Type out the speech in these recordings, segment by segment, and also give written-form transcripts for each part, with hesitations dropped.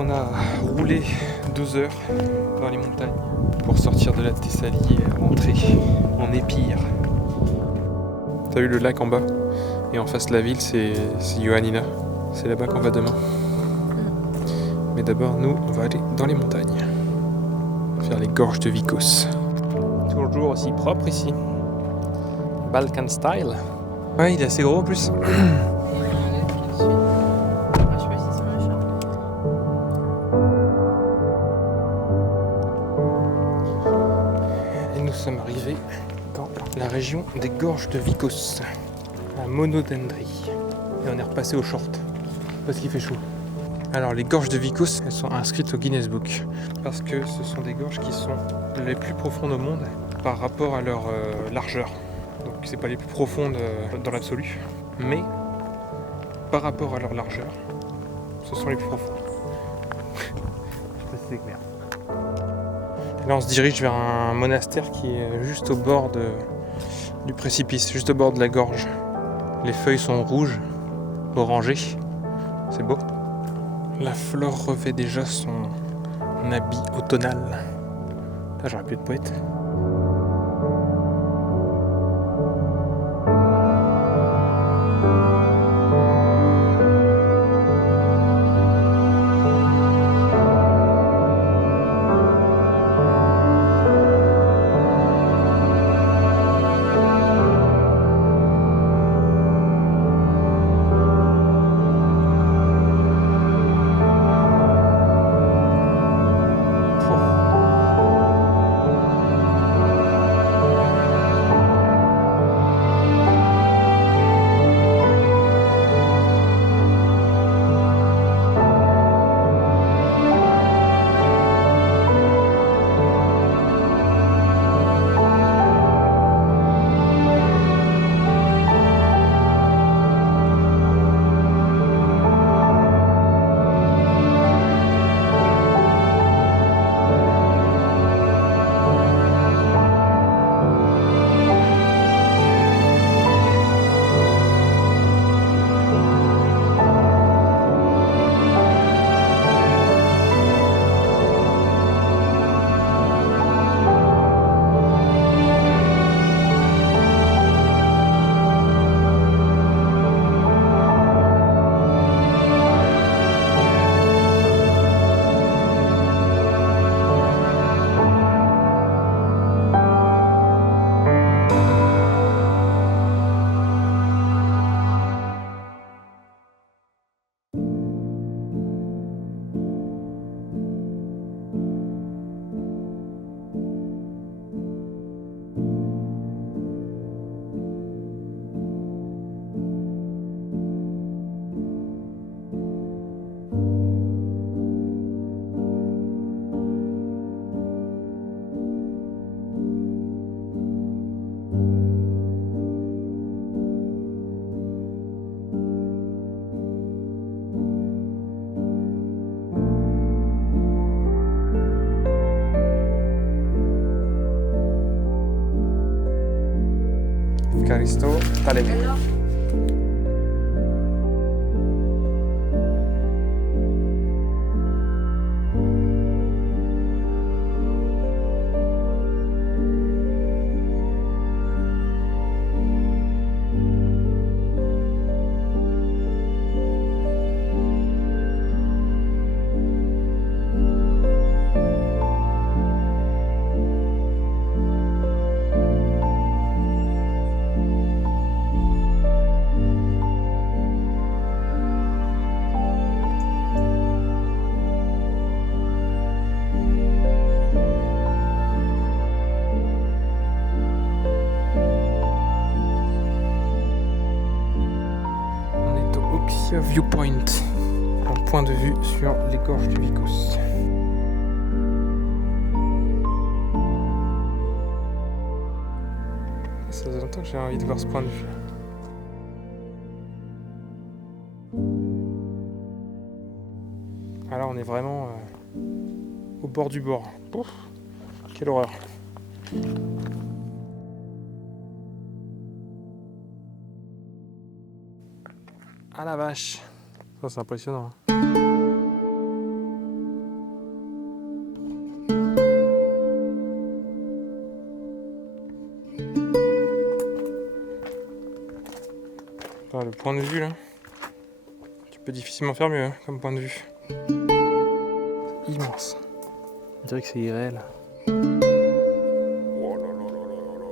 On a roulé 12 heures dans les montagnes pour sortir de la Thessalie et rentrer en Épire. T'as vu le lac en bas? Et en face de la ville, c'est Ioannina. C'est là-bas qu'on va demain. Mais d'abord, nous, on va aller dans les montagnes. Faire les gorges de Vikos. Toujours aussi propre ici. Balkan style. Ouais, il est assez gros en plus. Et nous sommes arrivés dans la région des gorges de Vikos, à Monodendrie. Et on est repassé au short, parce qu'il fait chaud. Alors les gorges de Vikos, elles sont inscrites au Guinness Book, parce que ce sont des gorges qui sont les plus profondes au monde par rapport à leur largeur. Donc c'est pas les plus profondes dans l'absolu, mais par rapport à leur largeur, ce sont les plus profondes. Je sais pas si c'est clair. Là on se dirige vers un monastère qui est juste au bord du précipice, juste au bord de la gorge. Les feuilles sont rouges, orangées, c'est beau. La flore revêt déjà son habit automnal. Là j'aurais pu être poète. Caristo Taleme. Viewpoint, un point de vue sur les gorges du Vikos. Ça faisait longtemps que j'ai envie de voir ce point de vue. Alors on est vraiment au bord du bord. Ouf, quelle horreur. Ah la vache. Ça c'est impressionnant. Ah, le point de vue là. Tu peux difficilement faire mieux hein, comme point de vue. Immense. On dirait que c'est irréel. Oh là là là là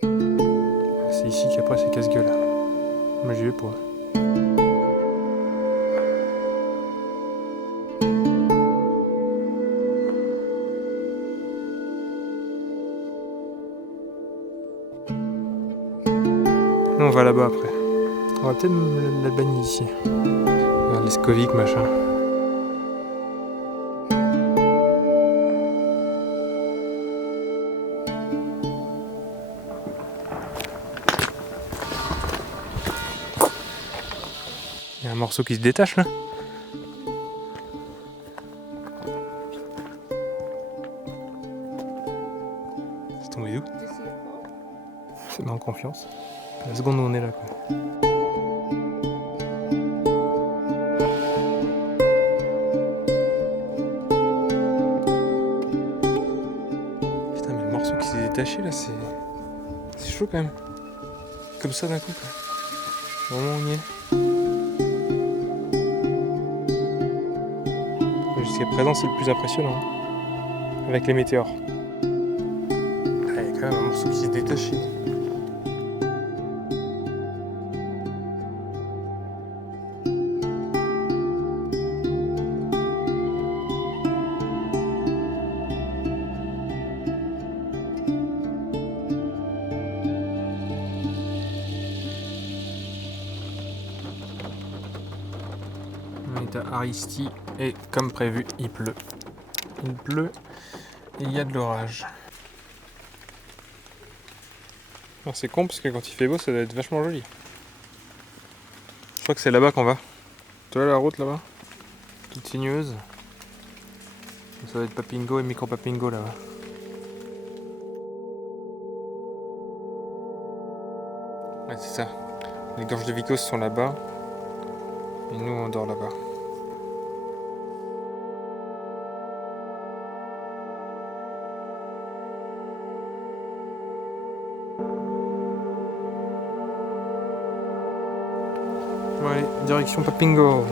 là. C'est ici qu'après c'est casse-gueule. Moi j'y vais pas. Nous on va là-bas après. On va peut-être la bannie ici. Vers l'Escovic machin. Il y a un morceau qui se détache là. C'est tombé d'où? C'est mis en confiance. La seconde où on est là quoi. Putain mais le morceau qui s'est détaché là c'est chaud quand même. Comme ça d'un coup quoi. Au moment où on y est. Jusqu'à présent c'est le plus impressionnant. Avec les météores. Ah, il y a quand même un morceau qui s'est détaché. On est à Aristi et comme prévu, il pleut. Il pleut et il y a de l'orage. C'est con parce que quand il fait beau, ça doit être vachement joli. Je crois que c'est là-bas qu'on va. Tu vois la route là-bas? Toute sinueuse. Ça doit être Papingo et Micro Papingo là-bas. Ouais, c'est ça. Les gorges de Vicos sont là-bas. Et nous, on dort là-bas. Bon, allez, direction Papingo.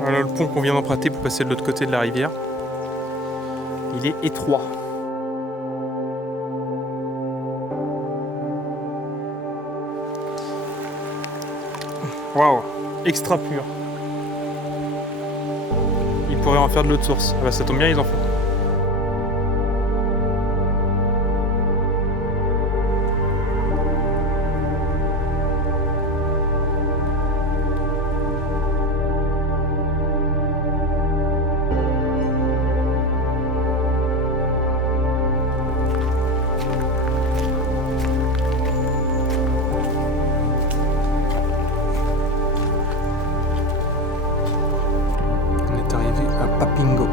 Voilà le pont qu'on vient d'emprunter pour passer de l'autre côté de la rivière. Il est étroit. Waouh, extra pur. Ils pourraient en faire de l'eau de source. Ah bah ça tombe bien, ils en font. Papingo.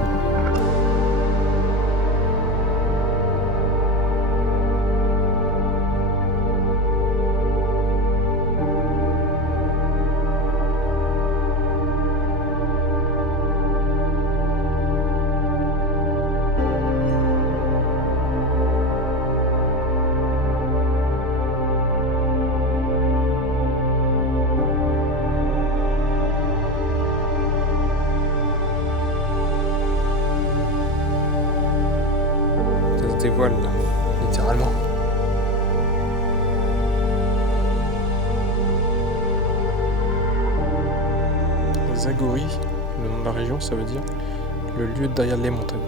Ça se dévoile là, littéralement. Zagori, le nom de la région, ça veut dire le lieu derrière les montagnes.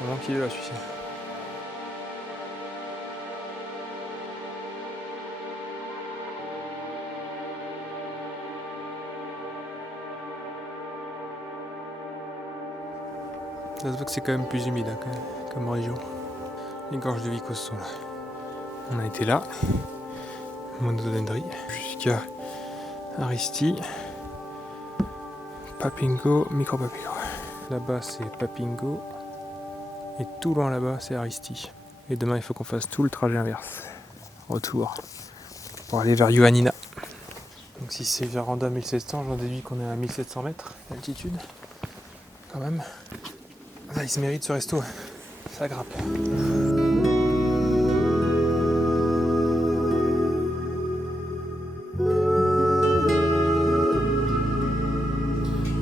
Vraiment qu'il est là celui-ci. Ça se voit que c'est quand même plus humide hein, comme région. Les gorges de Vikos sont là. On a été là, Monodendry, jusqu'à Aristi, Papingo, Micro-Papingo. Là-bas c'est Papingo, et tout loin là-bas c'est Aristi. Et demain il faut qu'on fasse tout le trajet inverse, retour, pour aller vers Ioannina. Donc si c'est Véranda 1700, j'en déduis qu'on est à 1700 mètres d'altitude, quand même. Ah, il se mérite ce resto, ça grappe.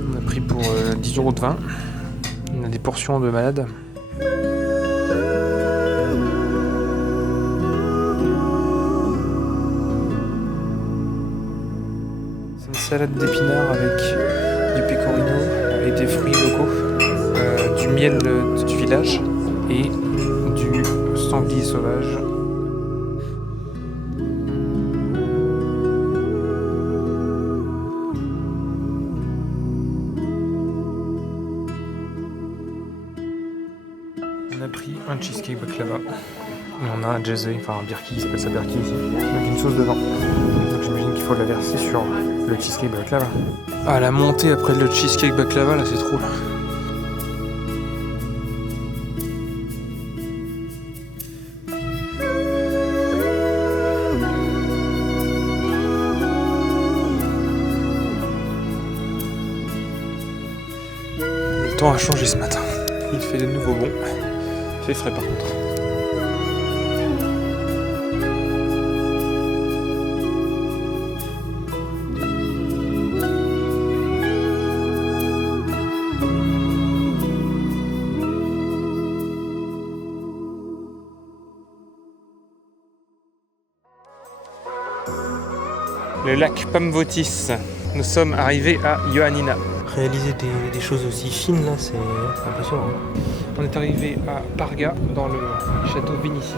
On a pris pour 10 € de vin. On a des portions de malade. C'est une salade d'épinards avec du pecorino et des fruits locaux, du miel du village et du sanglier sauvage. On a pris un cheesecake baklava. Et on a un jazzy, enfin un birki, il s'appelle ça birki ici, avec une sauce dedans. Donc j'imagine qu'il faut la verser sur le cheesecake baklava. Ah, la montée après le cheesecake baklava, là c'est trop là. Le temps a changé ce matin. Il fait de nouveau bon. Il fait frais par contre. Le lac Pamvotis. Nous sommes arrivés à Ioannina. Réaliser des choses aussi fines là, c'est impressionnant. On est arrivé à Parga, dans le château vénitien.